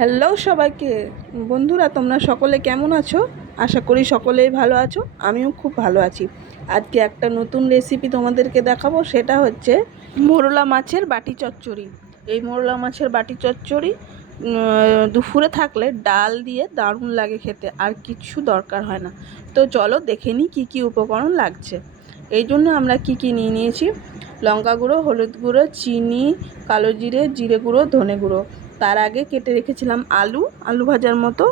Hello সবাইকে। বন্ধুরা, তোমরা সকলে কেমন আছো? আশা করি সকলেই ভালো আছো। আমিও খুব ভালো আছি। আজকে একটা নতুন রেসিপি তোমাদেরকে দেখাবো, সেটা হচ্ছে মোরলা মাছের বাটি চচ্চড়ি। এই মোরলা মাছের বাটি চচ্চড়ি দুপুরে থাকলে ডাল দিয়ে দারুণ লাগে খেতে, আর কিছু দরকার হয় না। তো চলো দেখে নিই কী কী উপকরণ লাগছে। এই জন্য আমরা কি কি নিয়ে নিয়েছি: লঙ্কা গুঁড়ো, হলুদ গুঁড়ো, চিনি, কালো জিরে, জিরে গুঁড়ো, ধনে গুঁড়ো। তার আগে কেটে রেখেছিলাম আলু ভাজার মতো,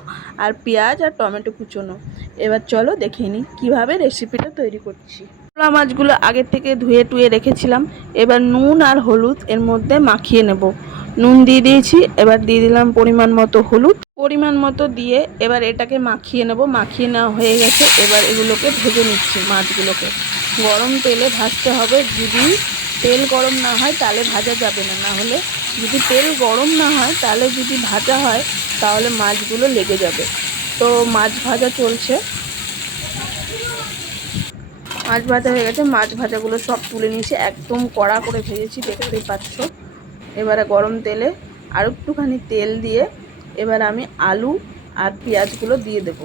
আর পেঁয়াজ আর টমেটো কুচোনো। এবার চলো দেখে নিই কীভাবে রেসিপিটা তৈরি করছি। মোরলা মাছগুলো আগে থেকে ধুয়ে টুয়ে রেখেছিলাম। এবার নুন আর হলুদ এর মধ্যে মাখিয়ে নেব। নুন দিয়ে দিয়েছি, এবার দিয়ে দিলাম পরিমাণ মতো হলুদ, পরিমাণ মতো দিয়ে এবার এটাকে মাখিয়ে নেব। মাখিয়ে নেওয়া হয়ে গেছে। এবার এগুলোকে ভেজে নিচ্ছি। মাছগুলোকে গরম তেলে ভাজতে হবে। যদি তেল গরম না হয় তাহলে ভাজা যাবে না, না হলে যদি তেল গরম না হয় তাহলে যদি ভাজা হয় তাহলে মাছগুলো লেগে যাবে। তো মাছ ভাজা চলছে। মাছ ভাজা হয়ে গেছে। মাছ ভাজাগুলো সব তুলে নিয়েছি, একদম কড়া করে ভেজেছি, দেখতেই পাচ্ছ। এবারে গরম তেলে আর একটুখানি তেল দিয়ে এবার আমি আলু আর পেঁয়াজগুলো দিয়ে দেব।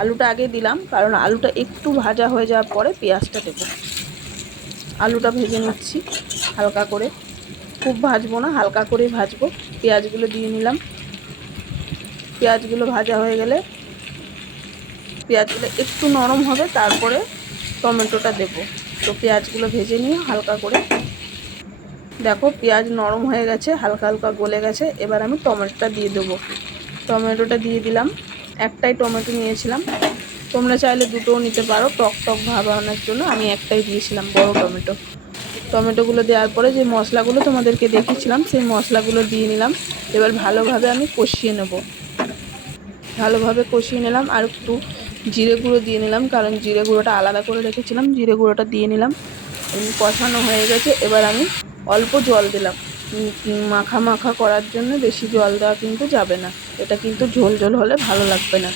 আলুটা আগে দিলাম কারণ আলুটা একটু ভাজা হয়ে যাওয়ার পরে পেঁয়াজটা দেব। আলুটা ভেজে নিচ্ছি হালকা করে, খুব ভাজবো না, হালকা করেই ভাজবো। পেঁয়াজগুলো দিয়ে নিলাম। পেঁয়াজগুলো ভাজা হয়ে গেলে পেঁয়াজগুলো একটু নরম হবে, তারপরে টমেটোটা দেব। তো পেঁয়াজগুলো ভেজে নিয়ে হালকা করে, দেখো পেঁয়াজ নরম হয়ে গেছে, হালকা হালকা গলে গেছে। এবার আমি টমেটোটা দিয়ে দেবো। টমেটোটা দিয়ে দিলাম। একটাই টমেটো নিয়েছিলাম, তোমরা চাইলে দুটোও নিতে পারো। টক টক ভাব আনার জন্য আমি একটাই দিয়েছিলাম, বড় টমেটো। টমেটোগুলো দেওয়ার পরে যে মশলাগুলো তোমাদেরকে দেখিয়েছিলাম সেই মশলাগুলো দিয়ে নিলাম। এবার ভালোভাবে আমি কষিয়ে নেব। ভালোভাবে কষিয়ে নিলাম। আর একটু জিরে গুঁড়ো দিয়ে নিলাম, কারণ জিরে গুঁড়োটা আলাদা করে রেখেছিলাম। জিরে গুঁড়োটা দিয়ে নিলাম। কষানো হয়ে গেছে। এবার আমি অল্প জল দিলাম। মাখা মাখা করার জন্য বেশি জল দেওয়া কিন্তু যাবে না, এটা কিন্তু ঝোল ঝোল হলে ভালো লাগবে না।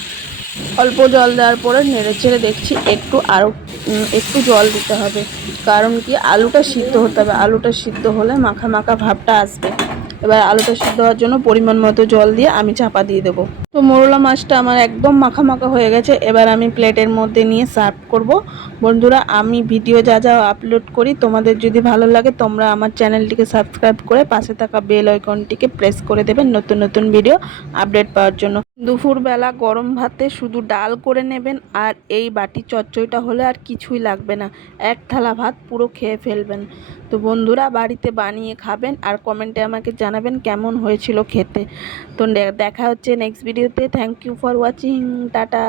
অল্প জল দেওয়ার পরে নেড়ে চেড়ে দেখছি একটু জল দিতে হবে, কারণ কি আলুটা সিদ্ধ হতে হবে। আলুটা সিদ্ধ হলে মাখা মাখা ভাবটা আসবে। এবার আলুটা সিদ্ধ হওয়ার জন্য পরিমাণ মতো জল দিয়ে আমি চাপা দিয়ে দেবো। তো মোরলা মাছটা আমার একদম মাখা মাখা হয়ে গেছে। এবার আমি প্লেটের মধ্যে নিয়ে সার্ভ করব। বন্ধুরা, আমি ভিডিও যা যা আপলোড করি তোমাদের যদি ভালো লাগে তোমরা আমার চ্যানেলটিকে সাবস্ক্রাইব করে পাশে থাকা বেল আইকনটিকে প্রেস করে দেবেন নতুন নতুন ভিডিও আপডেট পাওয়ার জন্য। দুপুরবেলা গরম ভাতে শুধু ডাল করে নেবেন, আর এই বাটি চচ্চড়িটা হলে আর কিছুই লাগবে না। এক থালা ভাত পুরো খেয়ে ফেলবেন। তো বন্ধুরা, বাড়িতে বানিয়ে খাবেন আর কমেন্টে আমাকে জানাবেন কেমন হয়েছিল খেতে। তো দেখা হচ্ছে নেক্সট ভিডিওতে। Thank you for watching. Tata.